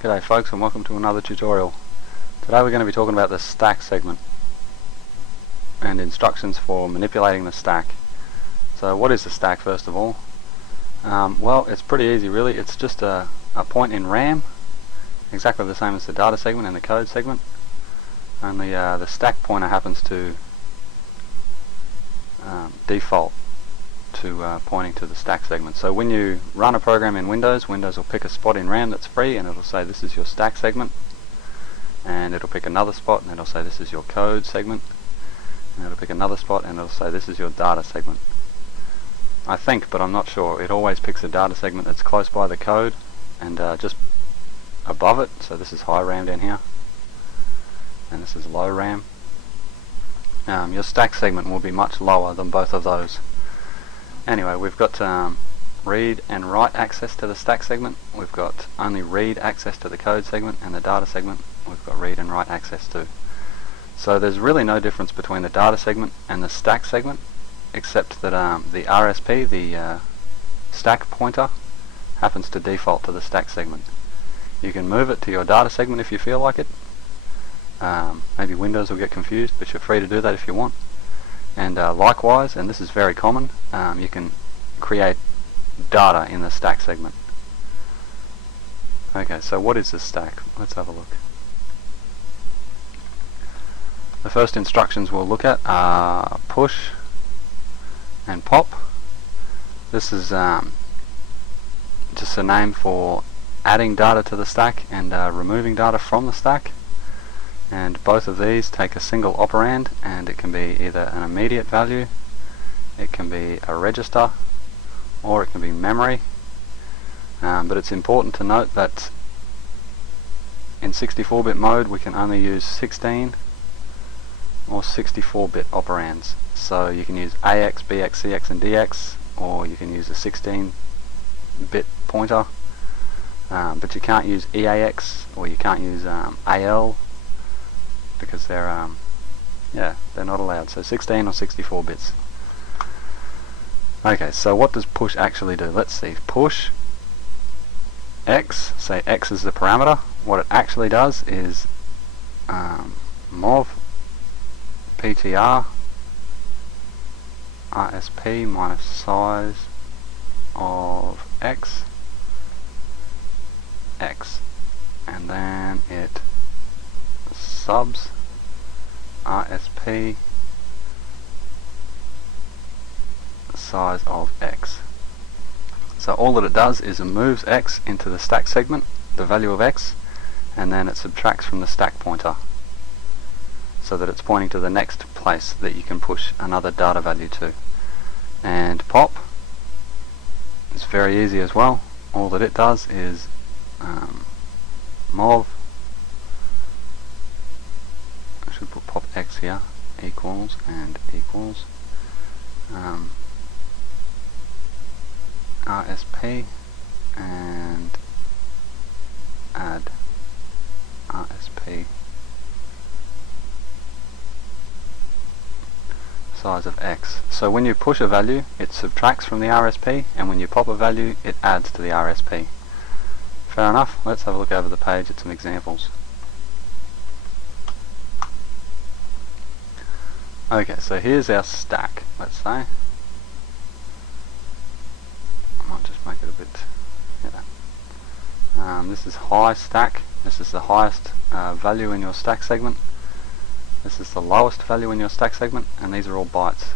G'day folks, and welcome to another tutorial. Today we're going to be talking about the stack segment and instructions for manipulating the stack. So what is the stack first of all? Well, it's pretty easy really. It's just a point in RAM, exactly the same as the data segment and the code segment, only the stack pointer happens to default to pointing to the stack segment. So when you run a program in Windows will pick a spot in RAM that's free and it'll say this is your stack segment, and it'll pick another spot and it'll say this is your code segment, and it'll pick another spot and it'll say this is your data segment. I think, but I'm not sure, it always picks a data segment that's close by the code and just above it. So this is high RAM down here and this is low RAM. Your stack segment will be much lower than both of those. Anyway, we've got read and write access to the stack segment. We've got only read access to the code segment, and the data segment we've got read and write access to. So there's really no difference between the data segment and the stack segment, except that the RSP, the stack pointer, happens to default to the stack segment. You can move it to your data segment if you feel like it. Maybe Windows will get confused, but you're free to do that if you want. And likewise, and this is very common, you can create data in the stack segment. Okay, so what is the stack? Let's have a look. The first instructions we'll look at are push and pop. This is just a name for adding data to the stack and removing data from the stack. And both of these take a single operand, and it can be either an immediate value, it can be a register, or it can be memory. But it's important to note that in 64-bit mode we can only use 16 or 64-bit operands. So you can use AX, BX, CX and DX, or you can use a 16-bit pointer, but you can't use EAX or you can't use AL, because they're not allowed. So 16 or 64 bits. Okay, so what does push actually do? Let's see. Push X, say X is the parameter. What it actually does is mov ptr rsp minus size of X, and then it subs RSP size of X. So all that it does is it moves X into the stack segment, the value of X, and then it subtracts from the stack pointer so that it's pointing to the next place that you can push another data value to. And pop is very easy as well. All that it does is mov, should put pop X here, equals and equals RSP and add RSP size of X. So when you push a value it subtracts from the RSP, and when you pop a value it adds to the RSP. Fair enough. Let's have a look over the page at some examples. Okay, so here's our stack, let's say. I might just make it a bit, this is high stack. This is the highest value in your stack segment. This is the lowest value in your stack segment, and these are all bytes.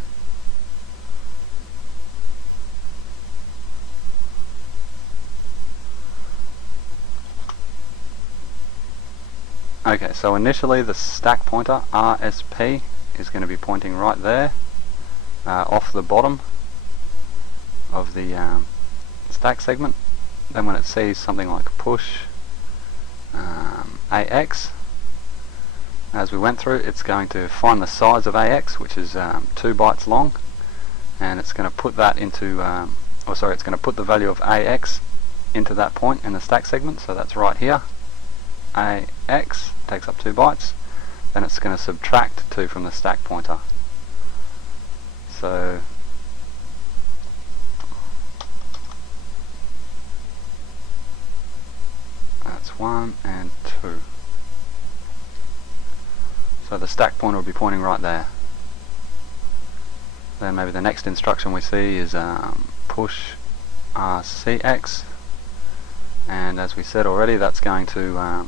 Okay, so initially the stack pointer RSP is going to be pointing right there, off the bottom of the stack segment. Then when it sees something like push AX, as we went through, it's going to find the size of AX, which is 2 bytes long, and it's going to put that into, it's going to put the value of AX into that point in the stack segment. So that's right here. AX takes up 2 bytes. Then it's going to subtract 2 from the stack pointer. So that's 1 and 2. So the stack pointer will be pointing right there. Then maybe the next instruction we see is push RCX, and as we said already, that's going to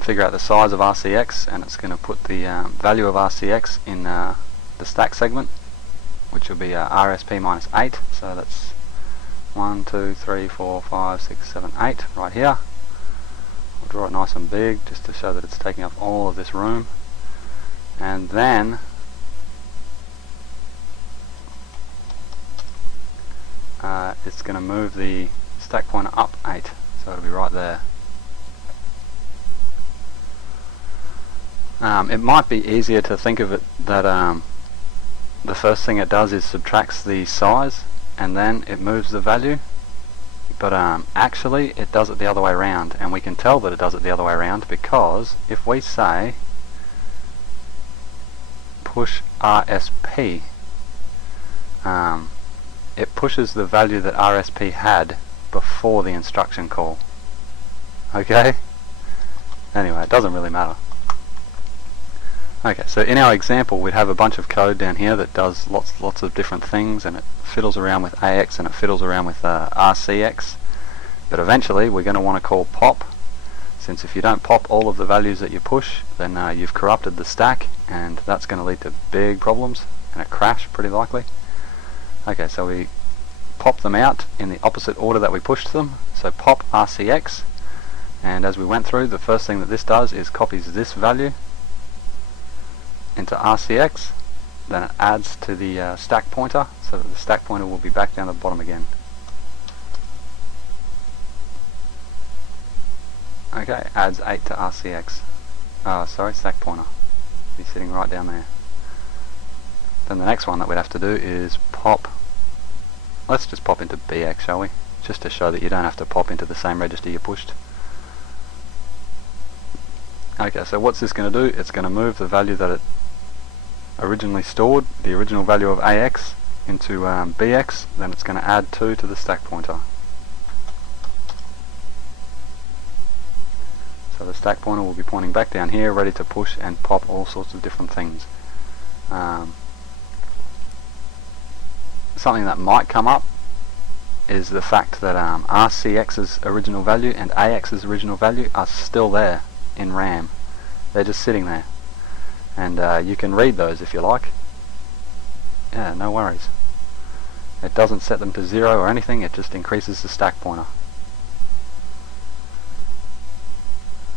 figure out the size of RCX, and it's going to put the value of RCX in the stack segment, which will be RSP minus 8. So that's 1, 2, 3, 4, 5, 6, 7, 8 right here. I'll draw it nice and big just to show that it's taking up all of this room. And then it's going to move the stack pointer up 8, so it'll be right there. It might be easier to think of it that the first thing it does is subtracts the size and then it moves the value, but actually it does it the other way around, and we can tell that it does it the other way around because if we say push RSP, it pushes the value that RSP had before the instruction call. Okay? Anyway, it doesn't really matter. Okay, so in our example we'd have a bunch of code down here that does lots of different things, and it fiddles around with AX and it fiddles around with RCX, but eventually we're going to want to call pop, since if you don't pop all of the values that you push, then you've corrupted the stack, and that's going to lead to big problems and a crash pretty likely. Okay, so we pop them out in the opposite order that we pushed them, so pop RCX, and as we went through, the first thing that this does is copies this value into RCX, then it adds to the stack pointer, so that the stack pointer will be back down the bottom again. Okay, adds 8 to RCX. Sorry, stack pointer. Be sitting right down there. Then the next one that we'd have to do is pop. Let's just pop into BX, shall we? Just to show that you don't have to pop into the same register you pushed. Okay, so what's this going to do? It's going to move the value that it originally stored, the original value of AX, into BX, then it's going to add 2 to the stack pointer. So the stack pointer will be pointing back down here, ready to push and pop all sorts of different things. Something that might come up is the fact that RCX's original value and AX's original value are still there in RAM. They're just sitting there, and you can read those if you like. Yeah, no worries. It doesn't set them to 0 or anything, it just increases the stack pointer.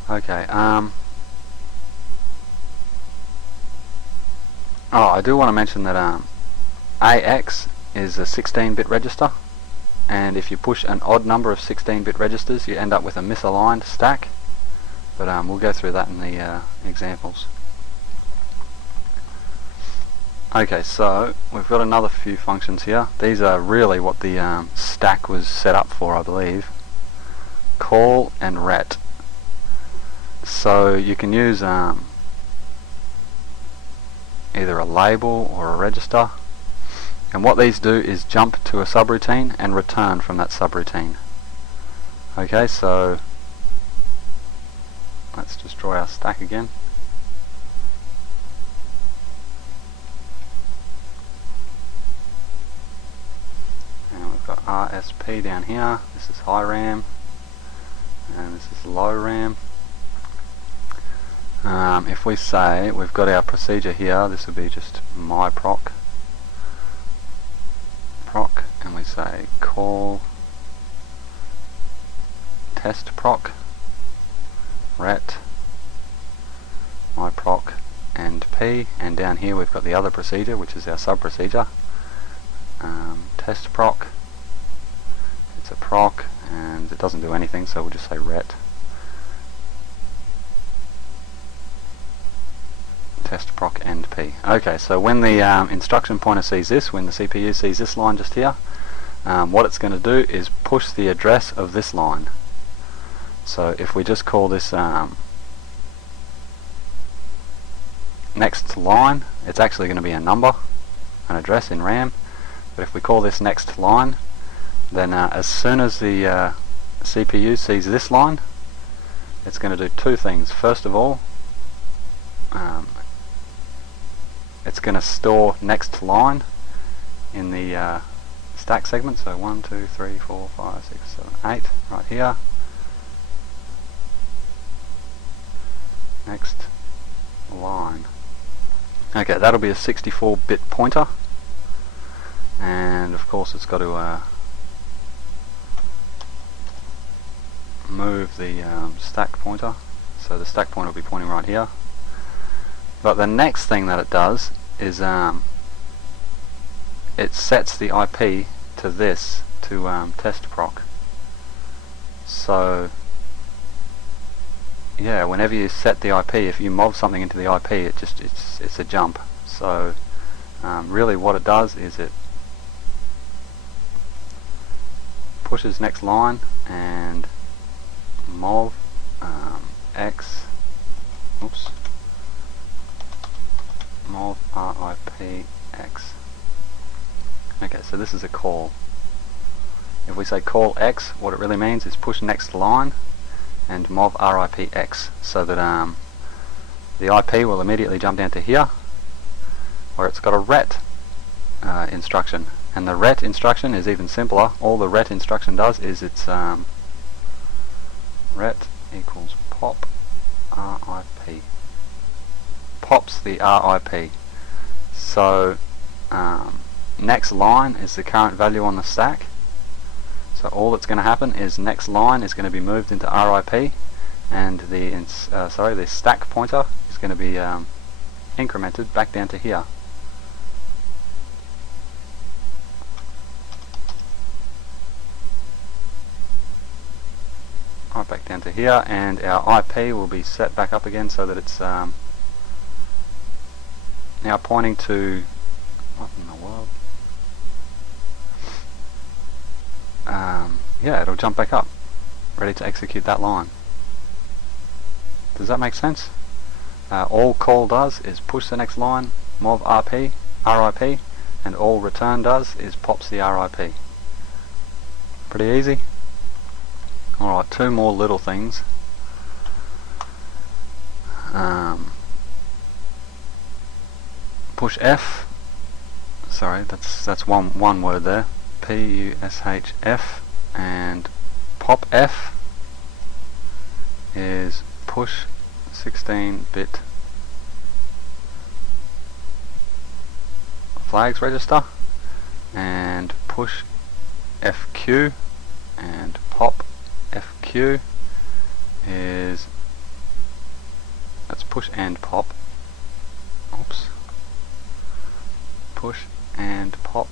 Okay, oh, I do want to mention that AX is a 16-bit register, and if you push an odd number of 16-bit registers you end up with a misaligned stack, but we'll go through that in the examples. Okay, so we've got another few functions here. These are really what the stack was set up for, I believe. Call and ret. So you can use either a label or a register, and what these do is jump to a subroutine and return from that subroutine. Okay, so let's just draw our stack again. And we've got RSP down here. This is high RAM and this is low RAM. If we say we've got our procedure here, this would be just my proc, and we say call test proc ret my proc and p, and down here we've got the other procedure, which is our sub procedure, test proc. It's a proc and it doesn't do anything, so we'll just say ret test proc end p. Okay, so when the instruction pointer sees this, when the CPU sees this line just here, what it's going to do is push the address of this line. So if we just call this next line, it's actually going to be a number, an address in RAM, but if we call this next line, then as soon as the CPU sees this line, it's going to do two things. First of all, it's going to store next line in the stack segment, so 1, 2, 3, 4, 5, 6, 7, 8, right here. Next line. Okay, that'll be a 64-bit pointer, and of course it's got to move the stack pointer, so the stack pointer will be pointing right here. But the next thing that it does is it sets the IP to this, to test proc. So yeah, whenever you set the IP, if you mob something into the IP, it's a jump. So really what it does is it pushes next line and mov mov RIP X. Okay, so this is a call. If we say call X, what it really means is push next line and mov RIP X, so that the IP will immediately jump down to here, where it's got a ret instruction. And the ret instruction is even simpler. All the ret instruction does is it's ret equals pop RIP. Pops the RIP. So next line is the current value on the stack. So all that's going to happen is next line is going to be moved into RIP, and the stack pointer is going to be incremented back down to here. Right back down to here, and our IP will be set back up again so that it's now pointing to, what in the world? Yeah, it'll jump back up, ready to execute that line. Does that make sense? All call does is push the next line, mov RIP, and all return does is pops the RIP. Pretty easy. Alright, two more little things. Push F. Sorry, that's one word there. PUSH-F, and pop F is push 16-bit flags register, and push FQ and pop FQ is, let's push and pop, oops, push and pop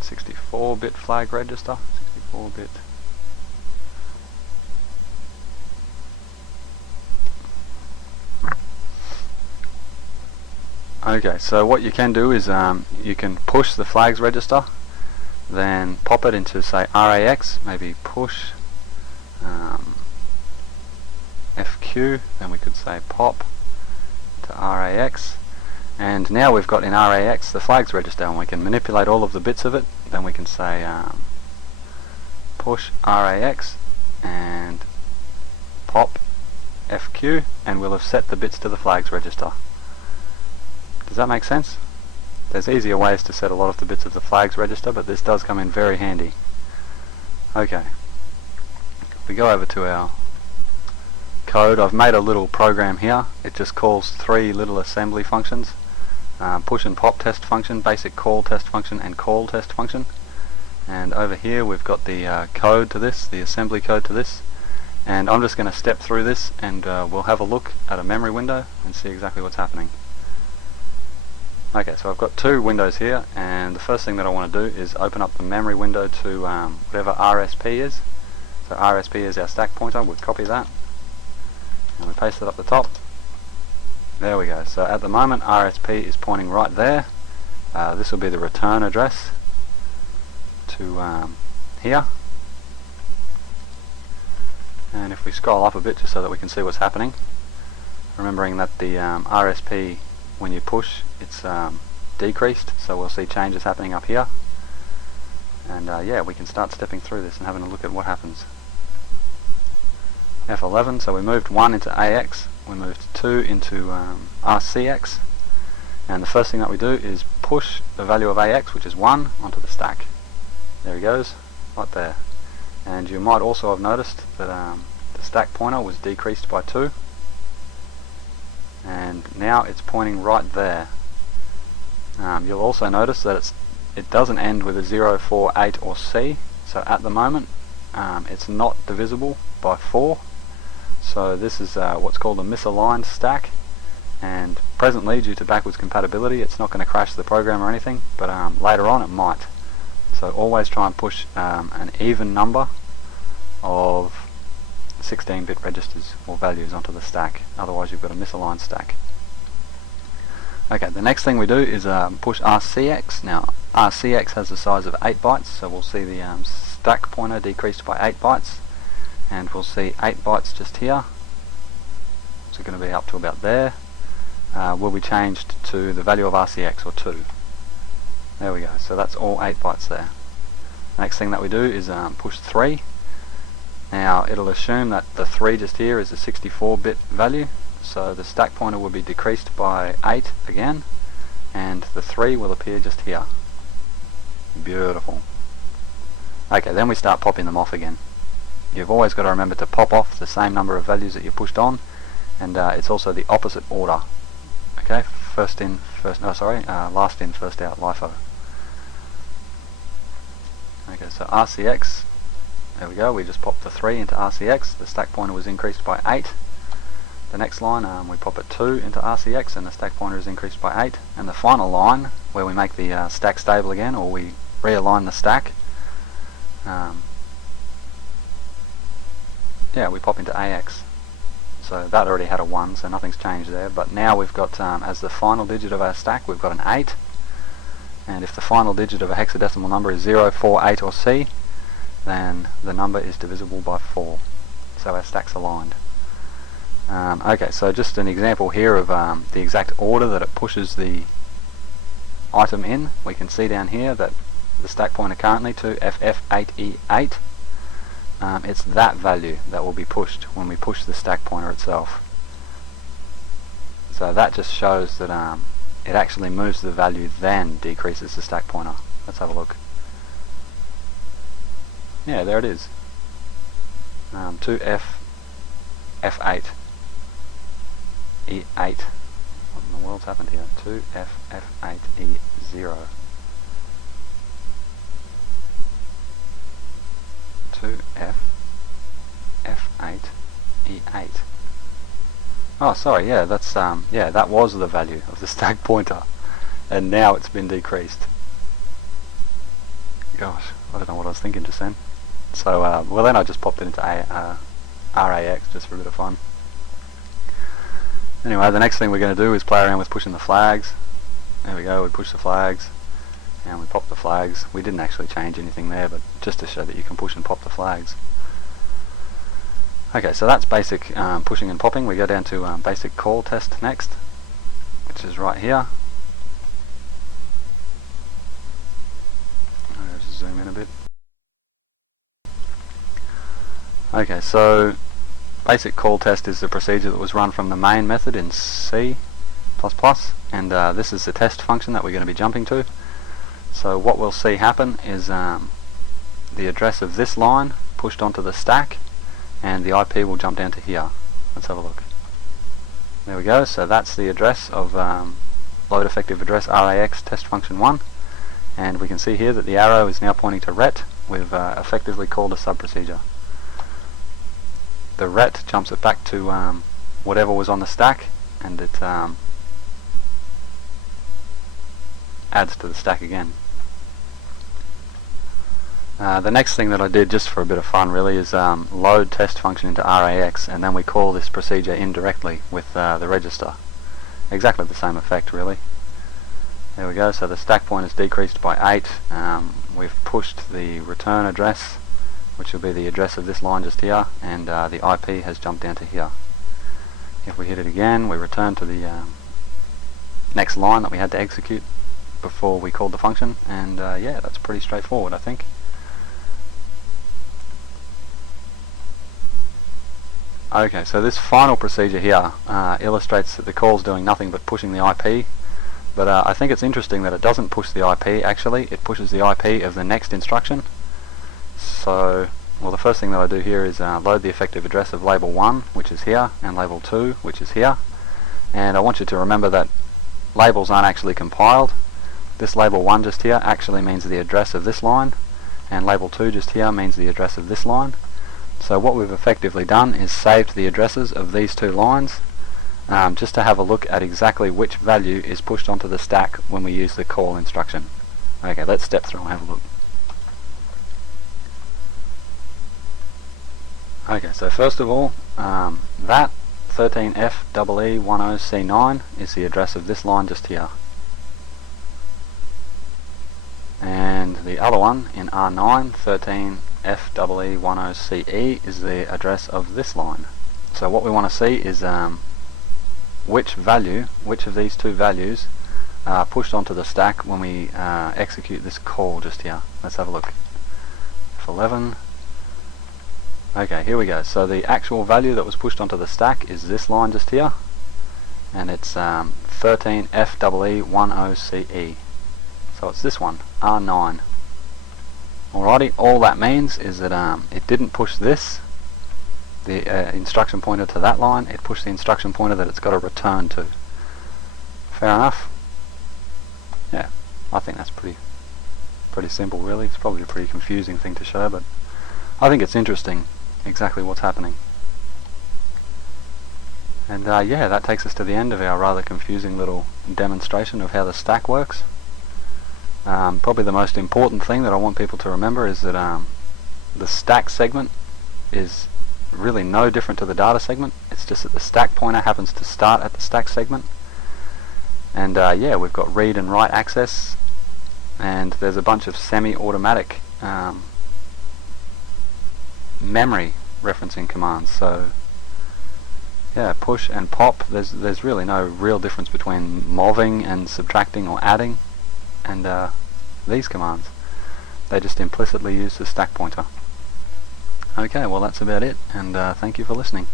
64-bit flag register, 64-bit Okay, so what you can do is you can push the flags register, then pop it into, say, RAX, maybe push FQ, then we could say pop to RAX, and now we've got in RAX the flags register, and we can manipulate all of the bits of it. Then we can say push RAX and pop FQ, and we'll have set the bits to the flags register. Does that make sense? There's easier ways to set a lot of the bits of the flags register, but this does come in very handy. Okay, if we go over to our code, I've made a little program here. It just calls three little assembly functions: push and pop test function, basic call test function, and call test function. And over here we've got the code to this, the assembly code to this, and I'm just going to step through this, and we'll have a look at a memory window and see exactly what's happening. Okay, so I've got two windows here, and the first thing that I want to do is open up the memory window to whatever RSP is. So RSP is our stack pointer. We'll copy that and we paste it up the top. There we go. So at the moment RSP is pointing right there. This will be the return address to here. And if we scroll up a bit just so that we can see what's happening, remembering that the RSP, when you push, it's decreased, so we'll see changes happening up here. And yeah, we can start stepping through this and having a look at what happens. F11, so we moved 1 into AX, we moved 2 into RCX, and the first thing that we do is push the value of AX, which is 1, onto the stack. There he goes, right there. And you might also have noticed that the stack pointer was decreased by 2, and now it's pointing right there. You'll also notice that it doesn't end with a 0, 4, 8 or C, so at the moment it's not divisible by 4, so this is what's called a misaligned stack, and presently, due to backwards compatibility, it's not going to crash the program or anything, but later on it might. So always try and push an even number of 16-bit registers or values onto the stack, otherwise you've got a misaligned stack. Okay, the next thing we do is push RCX. Now RCX has a size of 8 bytes, so we'll see the stack pointer decreased by 8 bytes, and we'll see 8 bytes just here, so going to be up to about there, will be changed to the value of RCX, or 2. There we go, so that's all 8 bytes there. Next thing that we do is push 3. Now it'll assume that the 3 just here is a 64-bit value, so the stack pointer will be decreased by 8 again, and the 3 will appear just here. Beautiful. Okay, then we start popping them off again. You've always got to remember to pop off the same number of values that you pushed on, and it's also the opposite order. Okay, last in, first out, LIFO. Okay, so RCX, there we go, we just popped the 3 into RCX, the stack pointer was increased by 8. The next line, we pop a 2 into RCX, and the stack pointer is increased by 8. And the final line, where we make the stack stable again, or we realign the stack, we pop into AX. So that already had a 1, so nothing's changed there, but now we've got, as the final digit of our stack, we've got an 8, and if the final digit of a hexadecimal number is 0, 4, 8 or C, then the number is divisible by 4, so our stack's aligned. Okay, so just an example here of the exact order that it pushes the item in. We can see down here that the stack pointer currently to FF8E8, it's that value that will be pushed when we push the stack pointer itself. So that just shows that it actually moves the value, then decreases the stack pointer. Let's have a look. Yeah, there it is. To F8 E8. What in the world's happened here? To F8 E0. To F8 E8. Oh, sorry, yeah, that's that was the value of the stack pointer, and now it's been decreased. Gosh, I don't know what I was thinking just then. So, well, then I just popped it into RAX just for a bit of fun. Anyway, the next thing we're going to do is play around with pushing the flags. There we go, we push the flags, and we pop the flags. We didn't actually change anything there, but just to show that you can push and pop the flags. Okay, so that's basic pushing and popping. We go down to basic call test next, which is right here. I'll just zoom in a bit. Okay, so basic call test is the procedure that was run from the main method in C++, and this is the test function that we're going to be jumping to. So what we'll see happen is the address of this line pushed onto the stack, and the IP will jump down to here. Let's have a look. There we go, so that's the address of load effective address RAX test function 1, and we can see here that the arrow is now pointing to ret. We've effectively called a sub procedure. The ret jumps it back to whatever was on the stack, and it adds to the stack again. The next thing that I did, just for a bit of fun really, is load test function into RAX, and then we call this procedure indirectly with the register. Exactly the same effect really. There we go, so the stack point is decreased by 8. We've pushed the return address, which will be the address of this line just here, and the IP has jumped down to here. If we hit it again, we return to the next line that we had to execute before we called the function, and yeah, that's pretty straightforward, I think. Okay, so this final procedure here illustrates that the call is doing nothing but pushing the IP, but I think it's interesting that it doesn't push the IP actually, it pushes the IP of the next instruction. So, well, the first thing that I do here is load the effective address of label 1, which is here, and label 2, which is here. And I want you to remember that labels aren't actually compiled. This label 1 just here actually means the address of this line, and label 2 just here means the address of this line. So what we've effectively done is saved the addresses of these two lines just to have a look at exactly which value is pushed onto the stack when we use the call instruction. Okay, let's step through and have a look. Okay, so first of all, that 13FEE10C9 is the address of this line just here. And the other one in R9, 13FEE10CE, is the address of this line. So what we want to see is which of these two values are pushed onto the stack when we execute this call just here. Let's have a look. F11. Okay, here we go. So the actual value that was pushed onto the stack is this line just here, and it's 13FEE10CE. So it's this one, R9. Alrighty, all that means is that it didn't push this, the instruction pointer to that line, it pushed the instruction pointer that it's got to return to. Fair enough? Yeah, I think that's pretty simple really. It's probably a pretty confusing thing to show, but I think it's interesting exactly what's happening. And yeah, that takes us to the end of our rather confusing little demonstration of how the stack works. Probably the most important thing that I want people to remember is that the stack segment is really no different to the data segment. It's just that the stack pointer happens to start at the stack segment. And yeah, we've got read and write access, and there's a bunch of semi-automatic memory referencing commands. So yeah, push and pop, there's really no real difference between moving and subtracting or adding and these commands. They just implicitly use the stack pointer. Okay, well that's about it, and thank you for listening.